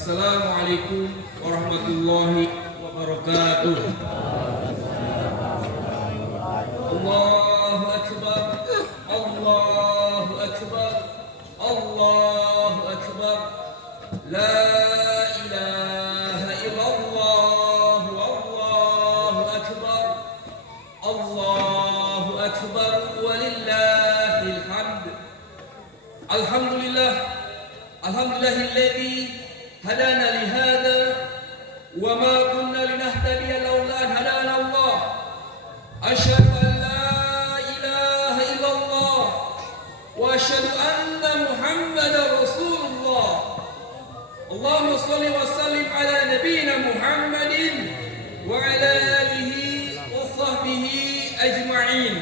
Assalamualaikum warahmatullahi wabarakatuh. Allahu Akbar, Allahu Akbar, Allahu Akbar. La ilaha illallah, Allahu Akbar, Allahu Akbar, walillahil hamd. Alhamdulillah, alhamdulillahilladzi hadana lihada wa ma kunna linahtadiya laula an hadana Allah. Asyhadu an la ilaha illallah wa asyhadu anna Muhammadar Rasulullah. Allahumma shalli wa sallim ala nabiyyina Muhammadin wa ala alihi wa sahbihi ajma'in.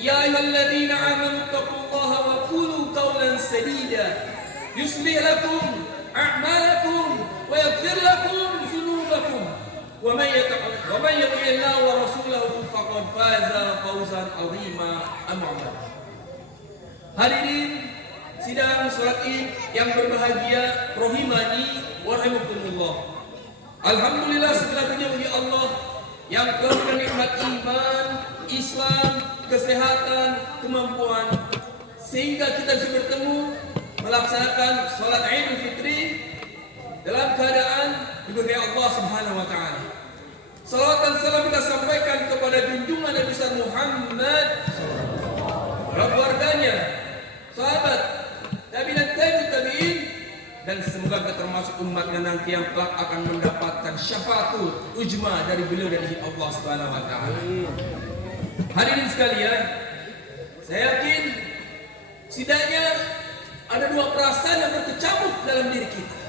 Ya ayyuhalladzina amanu taqullaha wa qulu qawlan sadida yuslih lakum a'malakum wa yaghfir lakum dhunubakum wa man yuti' Allah wa rasulahu faqad faza fawzan 'azima. Amma ba'd. Hadirin sidang salat Id yang berbahagia rahimani wa rahimakumullah. Alhamdulillah, segala puji bagi Allah yang telah memberikan nikmat iman, Islam, kesehatan, kemampuan sehingga kita bisa bertemu melaksanakan salat Idul Fitri dalam keadaan diberkahi Allah Subhanahu wa taala. Salawat dan salam kita sampaikan kepada junjungan Nabi besar Muhammad, para keluarganya, sahabat, tabi'in dan tabi'in, dan semoga kita termasuk umatnya nanti yang kelak akan mendapatkan syafaatul ujma dari beliau dari Allah Subhanahu wa taala. Hadirin sekalian, saya yakin setidaknya ada dua perasaan yang berkecamuk dalam diri kita.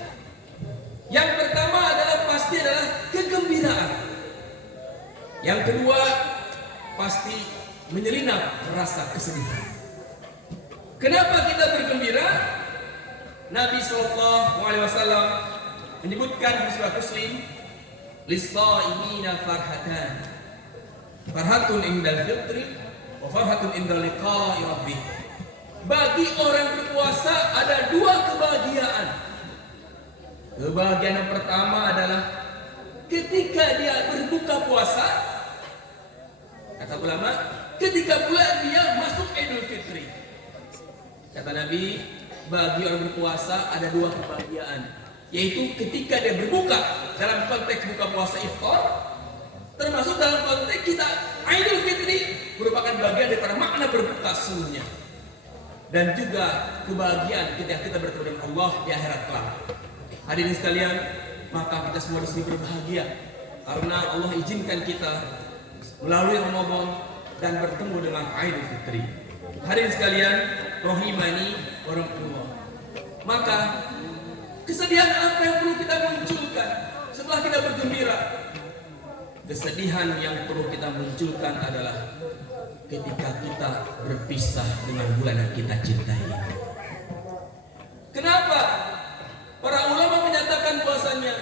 Yang pertama pasti adalah kegembiraan. Yang kedua pasti menyelinap rasa kesedihan. Kenapa kita bergembira? Nabi SAW menyebutkan di surah Muslim, lis-shaimina farhatan, farhatun indal fitri wa farhatun indal liqa'i rabbih. Bagi orang berpuasa ada dua kebahagiaan. Kebahagiaan yang pertama adalah ketika dia berbuka puasa, kata ulama, ketika pula dia masuk Idul Fitri. Kata Nabi, bagi orang berpuasa ada dua kebahagiaan, yaitu ketika dia berbuka dalam konteks buka puasa iftar, termasuk dalam konteks kita Idul Fitri merupakan bagian daripada makna berbuka sesungguhnya. Dan juga kebahagiaan ketika kita bertemu dengan Allah di akhirat kelak. Hadirin sekalian, maka kita semua di sini berbahagia karena Allah izinkan kita melalui Ramadan dan bertemu dengan Idul Fitri. Hadirin sekalian, rahimani wa rahimakumullah. Maka kesedihan apa yang perlu kita munculkan setelah kita bergembira? Kesedihan yang perlu kita munculkan adalah ketika kita berpisah dengan bulan yang kita cintai. Kenapa? Para ulama menyatakan bahwasanya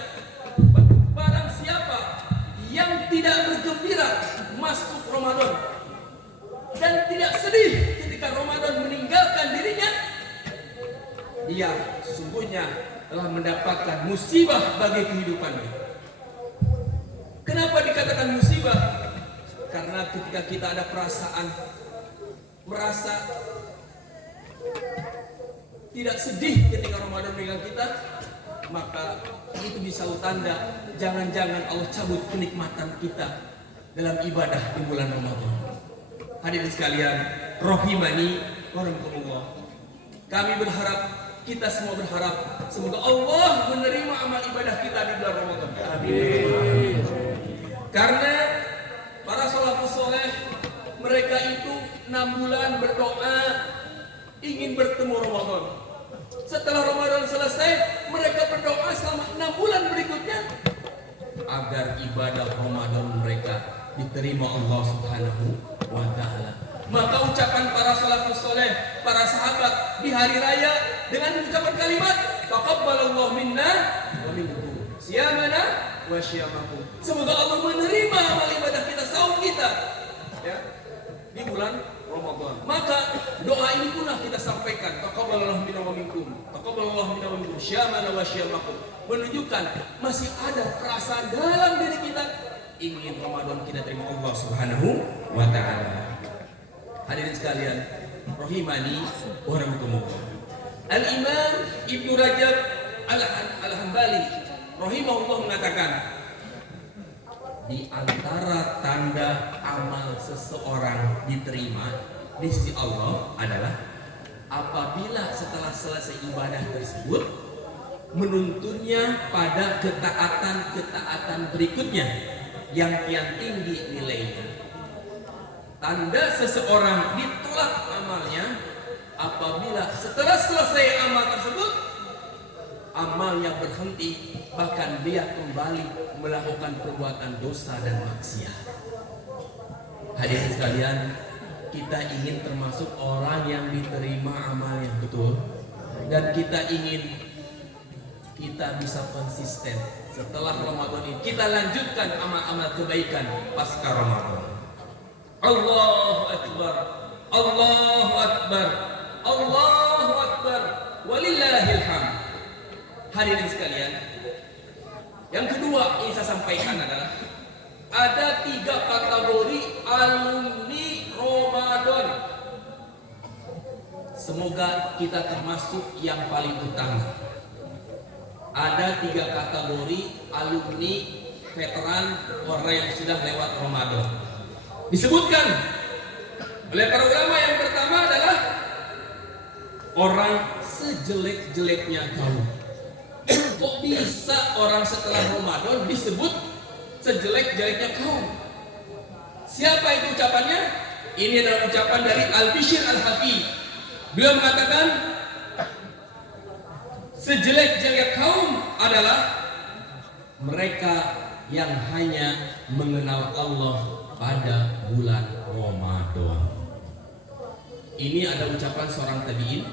barang siapa yang tidak bergembira masuk Ramadan dan tidak sedih ketika Ramadan meninggalkan dirinya, dia sesungguhnya telah mendapatkan musibah bagi kehidupannya. Kenapa dikatakan musibah? Karena ketika kita ada perasaan merasa tidak sedih ketika Ramadan meninggal kita, maka itu bisa tanda jangan-jangan Allah cabut kenikmatan kita dalam ibadah di bulan Ramadan. Hadirin sekalian, rahimani wa rahimakumullah. Kami berharap, kita semua berharap semoga Allah menerima amal ibadah kita di bulan Ramadan. Amin. Karena para salafus soleh, mereka itu 6 bulan berdoa ingin bertemu Ramadan. Setelah Ramadan selesai, mereka berdoa selama 6 bulan berikutnya agar ibadah Ramadan mereka diterima Allah Subhanahu wa taala. Maka ucapan para salafus soleh, para sahabat di hari raya dengan mengucapkan kalimat taqabbalallahu minna wa minkum siyamana wa syiyamakum. Semoga Allah menerima amal ibadah kita, saum kita ya di bulan Ramadan. Ramadan. Maka doa ini pula kita sampaikan, taqabbalallahu minna wa minkum, taqabbalallahu minna wa minkum, syamana wa syamakum, menunjukkan masih ada perasaan dalam diri kita ingin Ramadan kita terima Allah Subhanahu wa taala. Hadirin sekalian, rahimani wa rahmatullah. Al-Imam Ibnu Rajab Al-Hambali rahimahullah mengatakan, di antara tanda amal seseorang diterima di sisi Allah adalah apabila setelah selesai ibadah tersebut menuntunnya pada ketaatan berikutnya yang kian tinggi nilainya. Tanda seseorang ditolak amalnya apabila setelah selesai amal tersebut amalnya berhenti, bahkan dia kembali melakukan perbuatan dosa dan maksiat. Hadirin sekalian, kita ingin termasuk orang yang diterima amalnya, betul? Dan kita ingin kita bisa konsisten setelah Ramadan ini, kita lanjutkan amal-amal kebaikan pasca Ramadan. Allahu Akbar, Allahu Akbar, Allahu Akbar, walillahil hamd. Hadirin sekalian, yang kedua yang saya sampaikan adalah ada 3 kategori alumni Ramadan. Semoga kita termasuk yang paling utama. Ada 3 kategori alumni veteran, orang yang sudah lewat Ramadan. Disebutkan oleh para ulama, yang pertama adalah orang sejelek-jeleknya kaum. Kok bisa orang setelah Ramadan disebut sejelek-jeleknya kaum? Siapa itu ucapannya? Ini adalah ucapan dari Al-Bishr Al-Hafi. Beliau mengatakan, sejelek-jelek kaum adalah mereka yang hanya mengenal Allah pada bulan Ramadan. Ini ada ucapan seorang tabi'in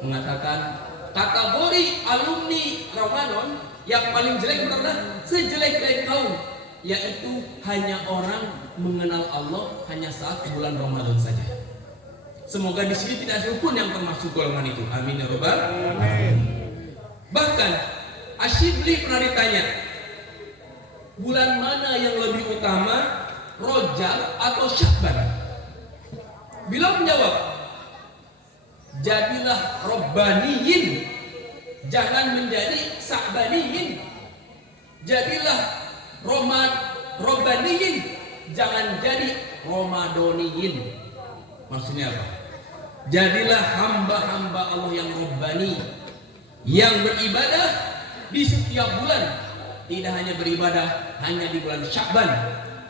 mengatakan, kategori alumni Ramadan yang paling jelek adalah sejelek-jelek kaum, yaitu hanya orang mengenal Allah hanya saat bulan Ramadan saja. Semoga di sini tidak ada pun yang termasuk golongan itu. Amin ya rabbal alamin. Bahkan Asyibli pernah ditanya, bulan mana yang lebih utama, Rajab atau Sya'ban? Beliau menjawab, jadilah Rabbaniyin, jangan menjadi Sa'baniyin. Jadilah Rabbaniyin, jangan jadi Ramadaniyin. Maksudnya apa? Jadilah hamba-hamba Allah yang Rabbani, yang beribadah di setiap bulan, tidak hanya beribadah hanya di bulan Sya'ban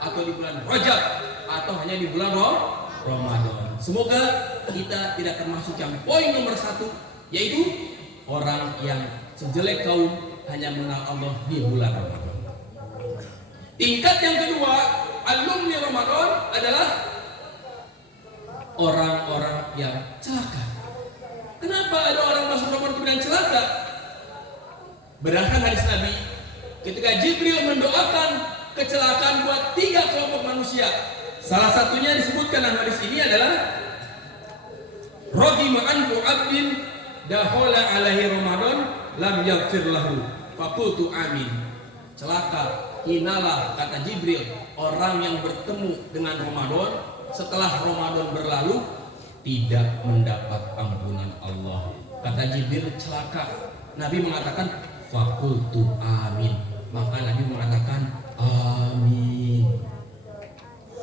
atau di bulan Rajab atau hanya di bulan Ramadan. Semoga kita tidak termasuk yang poin nomor 1, yaitu orang yang sejelek kaum hanya mengenal Allah di bulan Ramadan. Tingkat yang kedua, alumni Ramadan adalah orang-orang yang celaka. Kenapa ada orang masuk Ramadan kemudian celaka? Berdasarkan hadis Nabi, ketika Jibril mendoakan kecelakaan buat 3 kelompok manusia, salah satunya disebutkan dalam hadis ini adalah Radima anhu abdin dakhala alaihi Ramadan lam yaghfir lahu faqultu amin. Celaka, hinalah, kata Jibril, orang yang bertemu dengan Ramadan setelah Ramadan berlalu tidak mendapat ampunan Allah. Kata Jibril, celaka. Nabi mengatakan faqultu amin. Maka Nabi mengatakan amin.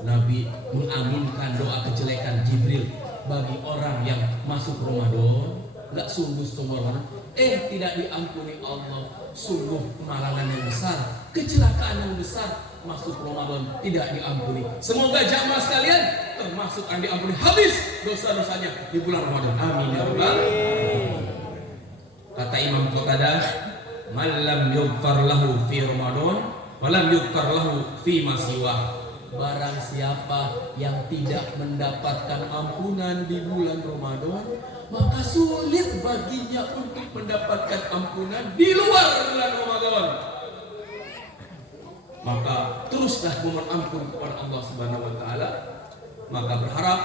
Nabi mengaminkan doa kejelekan Jibril bagi orang yang masuk Ramadan, nggak sungguh-sungguh Ramadan, tidak diampuni Allah. Sungguh kemalangan yang besar, kecelakaan yang besar, masuk Ramadan tidak diampuni. Semoga jamaah sekalian termasuk yang diampuni habis dosa-dosanya di bulan Ramadan. Amin ya rabbal alamin. Kata Imam Qatadah, man lam yughfar lahu fi Ramadan wa lam yughfar lahu fi ma siwa. Barang siapa yang tidak mendapatkan ampunan di bulan Ramadan, maka sulit baginya untuk mendapatkan ampunan di luar bulan Ramadan. Maka teruslah memohon ampun kepada Allah Subhanahu wa taala. Maka berharap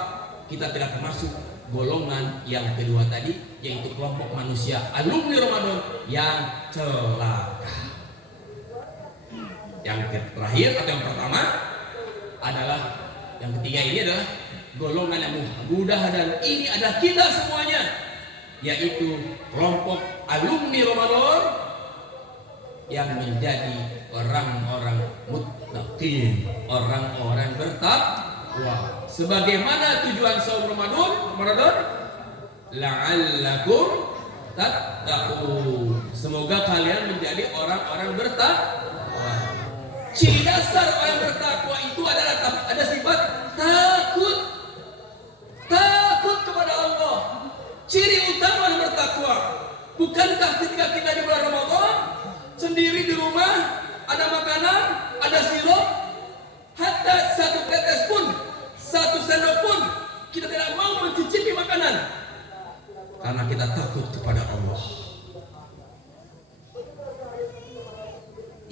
kita tidak termasuk golongan yang kedua tadi, yaitu kelompok manusia alumni Ramadan yang celaka. Yang terakhir atau yang pertama adalah yang ketiga, ini adalah golongan yang mudah, dan ini adalah kita semuanya, yaitu kelompok alumni Ramadan yang menjadi orang-orang muttaqin, orang-orang bertakwa. Sebagaimana tujuan saum Ramadan, la'allakum tattaqun. Semoga kalian menjadi orang-orang bertakwa. Ciri dasar orang bertakwa itu adalah ada sifat takut. Takut kepada Allah. Ciri utama orang bertakwa. Bukankah ketika kita di bulan Ramadan sendiri di rumah, ada makanan, ada sirup, hatta satu tetes pun, satu sendok pun kita tidak mau mencicipi makanan karena kita takut kepada Allah.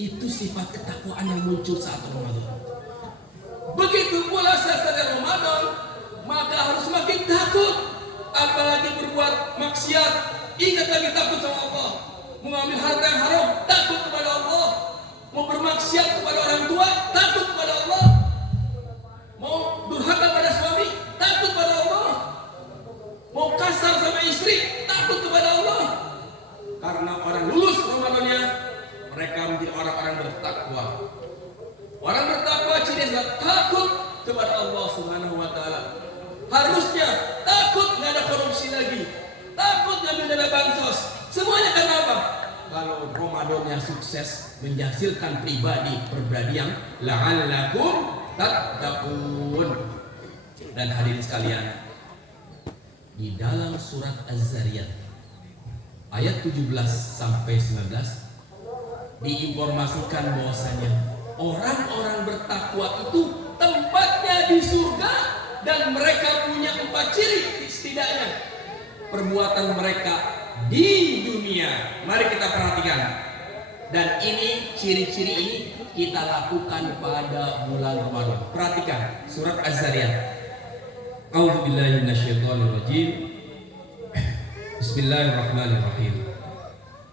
Itu sifat ketakwaan yang muncul saat Ramadan. Begitu pula setelah Ramadan, maka harus semakin takut, apalagi berbuat maksiat, ingat lagi takut sama Allah. Mengambil harta yang haram, takut kepada Allah. Mau bermaksiat kepada orang tua, takut kepada Allah. Mau durhaka pada suami, takut kepada Allah. Mau kasar sama istri, takut kepada Allah. Karena orang lulus Ramadannya, mereka menjadi orang-orang bertakwa. Orang bertakwa cirinya takut kepada Allah Subhanahu wa taala. Harusnya takut nggak ada korupsi lagi, takut ngambil dana bansos. Semuanya karena apa? Kalau Ramadannya sukses menghasilkan pribadi yang la'allakum tattaqun. Dan hadirin sekalian, di dalam surat Az-Zariyat ayat 17 sampai 19 diinformasikan bahwasanya orang-orang bertakwa itu tempatnya di surga, dan mereka punya 4 ciri setidaknya perbuatan mereka di dunia. Mari kita perhatikan. Dan ini ciri-ciri ini kita lakukan pada bulan Ramadan. Perhatikan surat Az-Zariyat. A'udzubillahi minasyaitonirrajim. Bismillahirrahmanirrahim.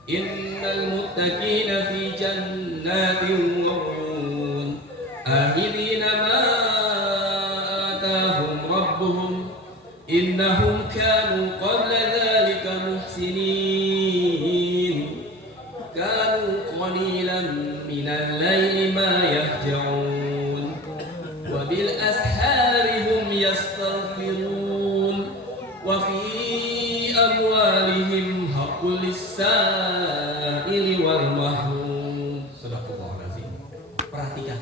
Innal muttaqina fi jannatin wa 'uyun, akhidina ma atahum rabbuhum, innahum kanu qabla dhalika muhsinin, kanu qalilan minal laili ma yahja'un, wa bil ashari hum yastaghfirun, wa fi amwalihim haqqul lis-sa'ili wal mahrum. Sadaqallahul azim. Perhatikan,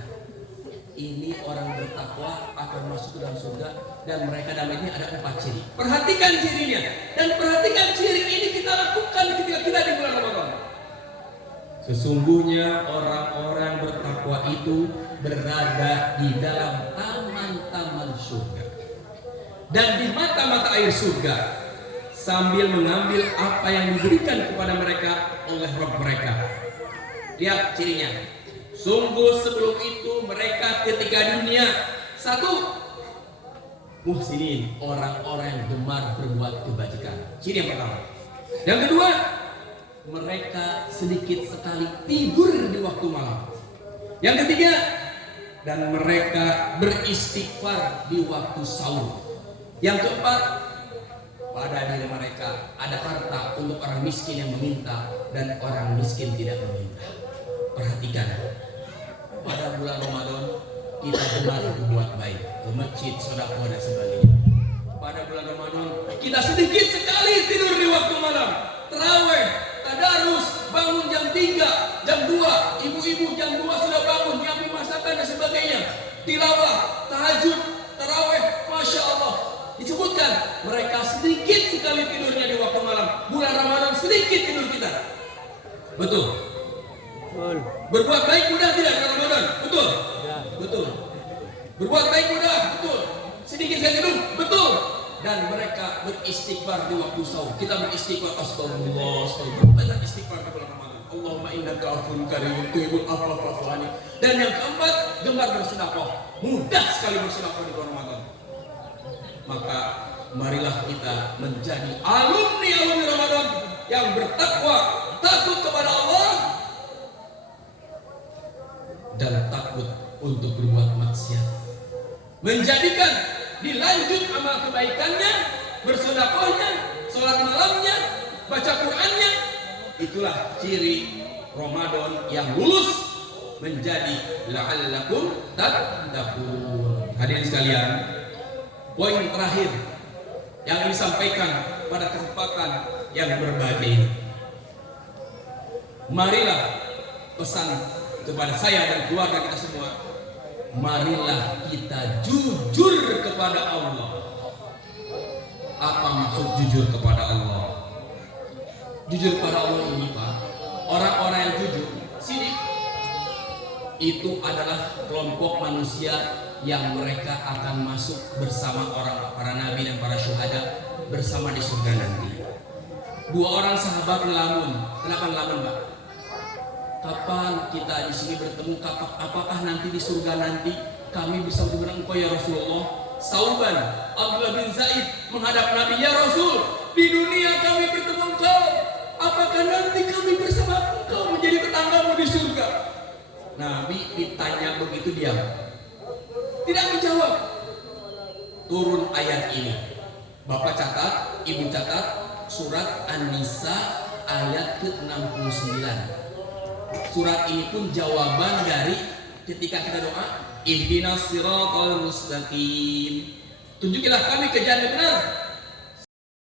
ini orang bertakwa akan masuk ke dalam surga, dan mereka namanya ada 4 ciri. Perhatikan cirinya, dan perhatikan ciri ini kita lakukan ketika kita di bulan Ramadan. Sesungguhnya orang-orang bertakwa itu berada di dalam taman-taman surga dan di mata-mata air surga, sambil mengambil apa yang diberikan kepada mereka oleh Rabb mereka. Lihat cirinya. Sungguh sebelum itu mereka ketika di dunia, 1, muhsinin, orang-orang yang gemar berbuat kebajikan. Ciri yang pertama. Yang kedua, mereka sedikit sekali tidur di waktu malam. Yang ketiga, dan mereka beristighfar di waktu sahur. Yang keempat, pada diri mereka ada harta untuk orang miskin yang meminta dan orang miskin tidak meminta. Perhatikan, pada bulan Ramadan kita gemar berbuat baik, ke masjid, sedekah dan sebagainya. Pada bulan Ramadan kita sedikit sekali tidur di waktu malam. Tarawih, tadarus, bangun jam 3, jam 2, ibu-ibu jam 2 sudah bangun, nyiapin masakan dan sebagainya. Tilawah, tahajud, tarawih, masya Allah. Disebutkan mereka sedikit sekali tidurnya di waktu malam. Bulan Ramadan sedikit tidur kita. Betul. Berbuat baik mudah tidak di Ramadan? Betul. Betul. Berbuat baik mudah, betul. Sedikit sekali tidur, betul. Dan mereka beristighfar di waktu sahur. Kita beristighfar, astagfirullah, astagfirullah. Banyak istighfar di bulan Ramadan. Allahumma innaka afuwwun karimun tuhibbul afwa fa'fu anni. Dan yang keempat, gemar bersedekah. Mudah sekali bersedekah di bulan Ramadan. Maka marilah kita menjadi alumni Ramadan yang bertakwa, takut kepada Allah, dan takut untuk berbuat maksiat. Menjadikan dilanjut amal kebaikannya, bersedekahnya, sholat malamnya, baca Qur'annya. Itulah ciri Ramadan yang lulus menjadi la'allakum tattaqun. Hadirin sekalian, poin terakhir yang ingin disampaikan pada kesempatan yang berbahagia ini. Marilah pesan kepada saya dan keluarga kita semua, marilah kita jujur kepada Allah. Apa maksud jujur kepada Allah? Jujur kepada Allah ini, Pak, orang-orang yang jujur, sidik, itu adalah kelompok manusia yang mereka akan masuk bersama para nabi dan para syuhada bersama di surga nanti. Dua orang sahabat ngelamun. Kenapa ngelamun, Pak? Kapan kita di sini bertemu? Apakah nanti di surga nanti kami bisa bertemu dengan Engkau ya Rasulullah? Sauban, Abdullah bin Zaid menghadap Nabi, ya Rasul, di dunia kami bertemu Engkau. Apakah nanti kami bersama Engkau menjadi tetanggamu di surga? Nabi ditanya begitu diam, tidak menjawab. Turun ayat ini. Bapak catat, ibu catat, surat An-Nisa ayat ke-69. Surat ini pun jawaban dari ketika kita doa, ihdinas siratal mustaqim. Tunjukilah kami ke jalan yang benar.